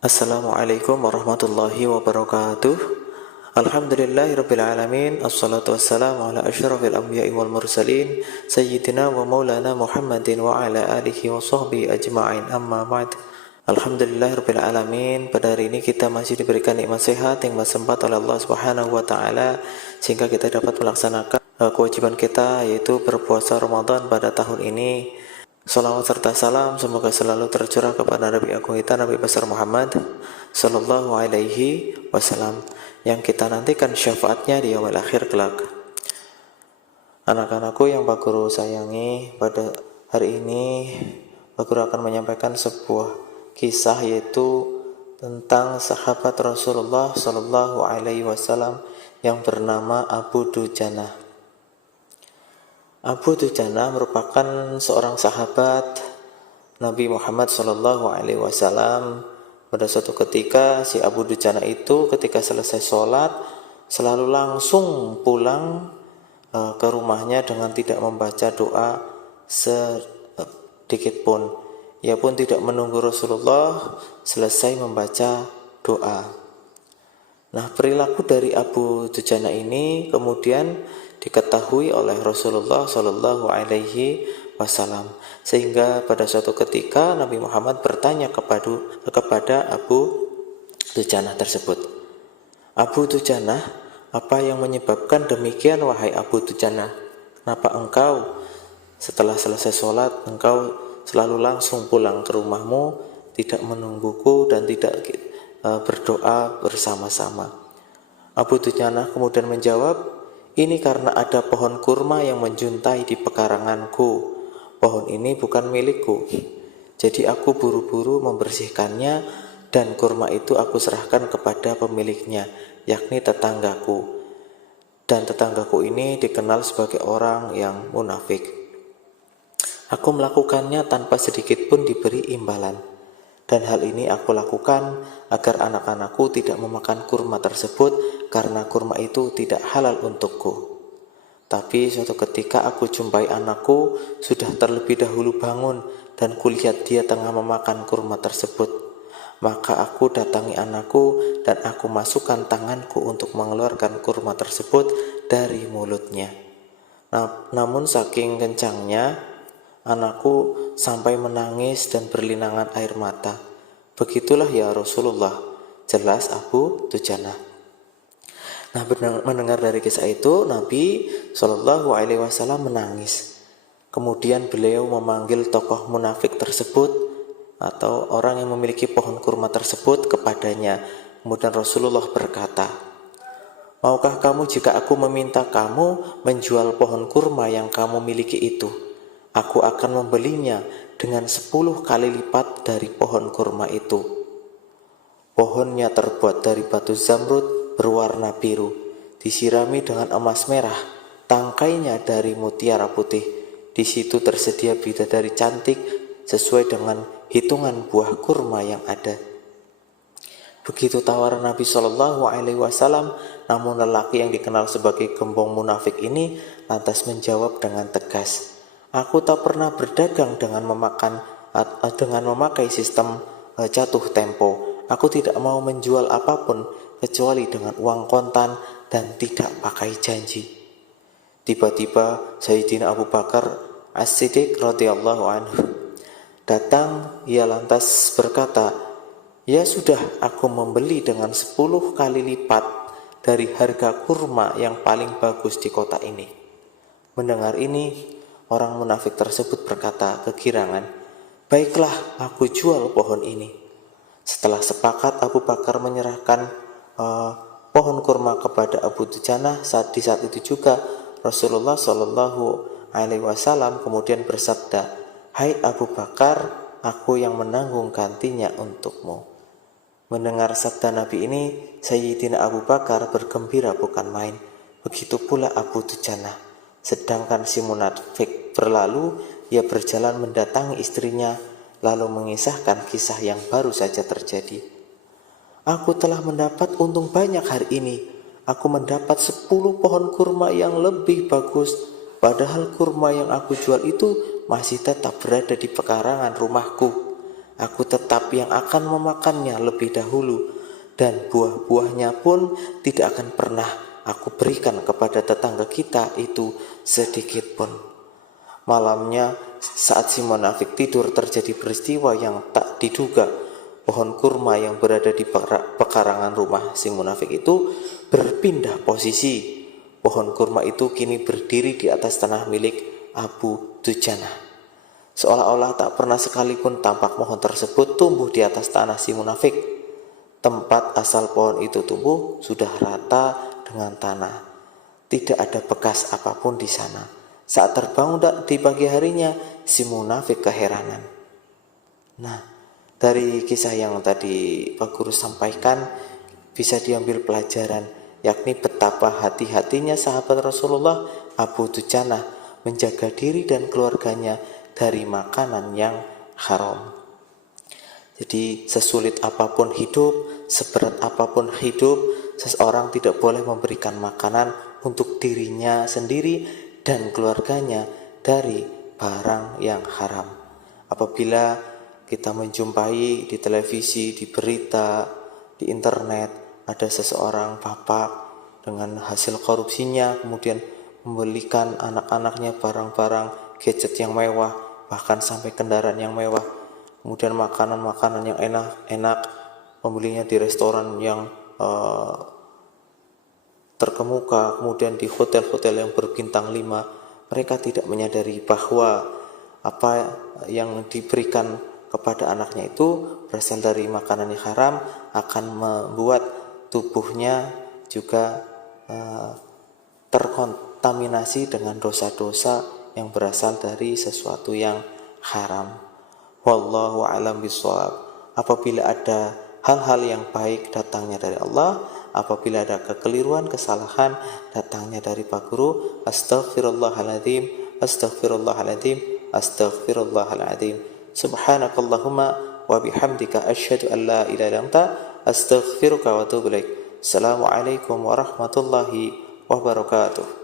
Assalamualaikum warahmatullahi wabarakatuh. Alhamdulillahirabbil alamin. Assalatu wassalamu ala asyrafil anbiya'i wal mursalin sayyidina wa maulana Muhammadin wa ala alihi wa sahbihi ajma'in. Amma ba'd. Alhamdulillahirabbil alamin. Pada hari ini kita masih diberikan nikmat sehat yang bersempat oleh Allah Subhanahu wa taala sehingga kita dapat melaksanakan kewajiban kita, yaitu berpuasa Ramadan pada tahun ini. Salawat serta salam semoga selalu tercurah kepada Nabi Agung kita, Nabi besar Muhammad Sallallahu Alaihi Wasallam, yang kita nantikan syafaatnya di yaumil akhir kelak. Anak-anakku yang Pak Guru sayangi, pada hari ini Pak Guru akan menyampaikan sebuah kisah, yaitu tentang sahabat Rasulullah Sallallahu Alaihi Wasallam yang bernama Abu Dujanah. Abu Dujanah merupakan seorang sahabat Nabi Muhammad Sallallahu Alaihi Wasallam. Pada suatu ketika, si Abu Dujanah itu ketika selesai sholat selalu langsung pulang ke rumahnya dengan tidak membaca doa sedikit pun. Ia pun tidak menunggu Rasulullah selesai membaca doa. Nah, perilaku dari Abu Dujanah ini kemudian diketahui oleh Rasulullah Shallallahu Alaihi Wasallam, sehingga pada suatu ketika Nabi Muhammad bertanya kepada Abu Dujanah tersebut, Abu Dujanah, apa yang menyebabkan demikian wahai Abu Dujanah? Kenapa engkau setelah selesai sholat engkau selalu langsung pulang ke rumahmu, tidak menungguku dan tidak berdoa bersama-sama? Abu Dujanah kemudian menjawab, ini karena ada pohon kurma yang menjuntai di pekaranganku. Pohon ini bukan milikku, jadi aku buru-buru membersihkannya dan kurma itu aku serahkan kepada pemiliknya, yakni tetanggaku. Dan tetanggaku ini dikenal sebagai orang yang munafik. Aku melakukannya tanpa sedikit pun diberi imbalan. Dan hal ini aku lakukan agar anak-anakku tidak memakan kurma tersebut karena kurma itu tidak halal untukku. Tapi suatu ketika aku jumpai anakku sudah terlebih dahulu bangun dan kulihat dia tengah memakan kurma tersebut. Maka aku datangi anakku dan aku masukkan tanganku untuk mengeluarkan kurma tersebut dari mulutnya. Namun saking kencangnya anakku sampai menangis dan berlinangan air mata. Begitulah ya Rasulullah, jelas Abu Dujanah. Nah, mendengar dari kisah itu, Nabi Shallallahu Alaihi Wasallam menangis. Kemudian beliau memanggil tokoh munafik tersebut atau orang yang memiliki pohon kurma tersebut kepadanya. Kemudian Rasulullah berkata, maukah kamu jika aku meminta kamu menjual pohon kurma yang kamu miliki itu? Aku akan membelinya dengan 10 kali lipat dari pohon kurma itu. Pohonnya terbuat dari batu zamrud berwarna biru, disirami dengan emas merah, tangkainya dari mutiara putih. Di situ tersedia bidadari cantik sesuai dengan hitungan buah kurma yang ada. Begitu tawaran Nabi Shallallahu Alaihi Wasallam, namun lelaki yang dikenal sebagai gembong munafik ini lantas menjawab dengan tegas, aku tak pernah berdagang dengan memakai sistem jatuh tempo. Aku tidak mau menjual apapun kecuali dengan uang kontan dan tidak pakai janji. Tiba-tiba Sayyidina Abu Bakar As-Siddiq radhiyallahu anhu datang. Ia lantas berkata, ya sudah, aku membeli dengan 10 kali lipat dari harga kurma yang paling bagus di kota ini. Mendengar ini, orang munafik tersebut berkata kegirangan, baiklah, aku jual pohon ini. Setelah sepakat, Abu Bakar menyerahkan pohon kurma kepada Abu Dujanah. Di saat itu juga Rasulullah Shallallahu Alaihi Wasallam kemudian bersabda, hai Abu Bakar, aku yang menanggung gantinya untukmu. Mendengar sabda Nabi ini, Sayyidina Abu Bakar bergembira bukan main. Begitu pula Abu Dujanah. Sedangkan si munafik berlalu, ia berjalan mendatangi istrinya, lalu mengisahkan kisah yang baru saja terjadi. Aku telah mendapat untung banyak hari ini. Aku mendapat 10 pohon kurma yang lebih bagus. Padahal kurma yang aku jual itu masih tetap berada di pekarangan rumahku. aku tetap yang akan memakannya lebih dahulu, dan buah-buahnya pun tidak akan pernah aku berikan kepada tetangga kita itu sedikit pun. Malamnya saat si munafik tidur, terjadi peristiwa yang tak diduga. Pohon kurma yang berada di pekarangan rumah si munafik itu berpindah posisi. Pohon kurma itu kini berdiri di atas tanah milik Abu Dujana. Seolah-olah tak pernah sekalipun tampak pohon tersebut tumbuh di atas tanah si munafik. Tempat asal pohon itu tumbuh sudah rata dengan tanah. Tidak ada bekas apapun di sana. Saat terbangun di pagi harinya, si munafik keheranan. Nah, dari kisah yang tadi Pak Guru sampaikan bisa diambil pelajaran, yakni betapa hati-hatinya sahabat Rasulullah Abu Dujana menjaga diri dan keluarganya dari makanan yang haram. Jadi sesulit apapun hidup, seberat apapun hidup, seseorang tidak boleh memberikan makanan untuk dirinya sendiri dan keluarganya dari barang yang haram. Apabila kita menjumpai di televisi, di berita, di internet, ada seseorang bapak dengan hasil korupsinya kemudian membelikan anak-anaknya barang-barang gadget yang mewah, bahkan sampai kendaraan yang mewah, kemudian makanan-makanan yang enak-enak, membelinya di restoran yang terkemuka, kemudian di hotel-hotel yang berbintang 5, mereka tidak menyadari bahwa apa yang diberikan kepada anaknya itu berasal dari makanan yang haram, akan membuat tubuhnya juga terkontaminasi dengan dosa-dosa yang berasal dari sesuatu yang haram. Wallahu a'lam bishawab. Apabila ada hal-hal yang baik datangnya dari Allah, apabila ada kekeliruan, kesalahan datangnya dari Pak Guru. Astaghfirullahaladzim, astaghfirullahaladzim, astaghfirullahaladzim. Subhanakallahumma wa bihamdika asyhadu an la ilaha illa anta astaghfiruka wa atubu ilaik. Assalamualaikum warahmatullahi wabarakatuh.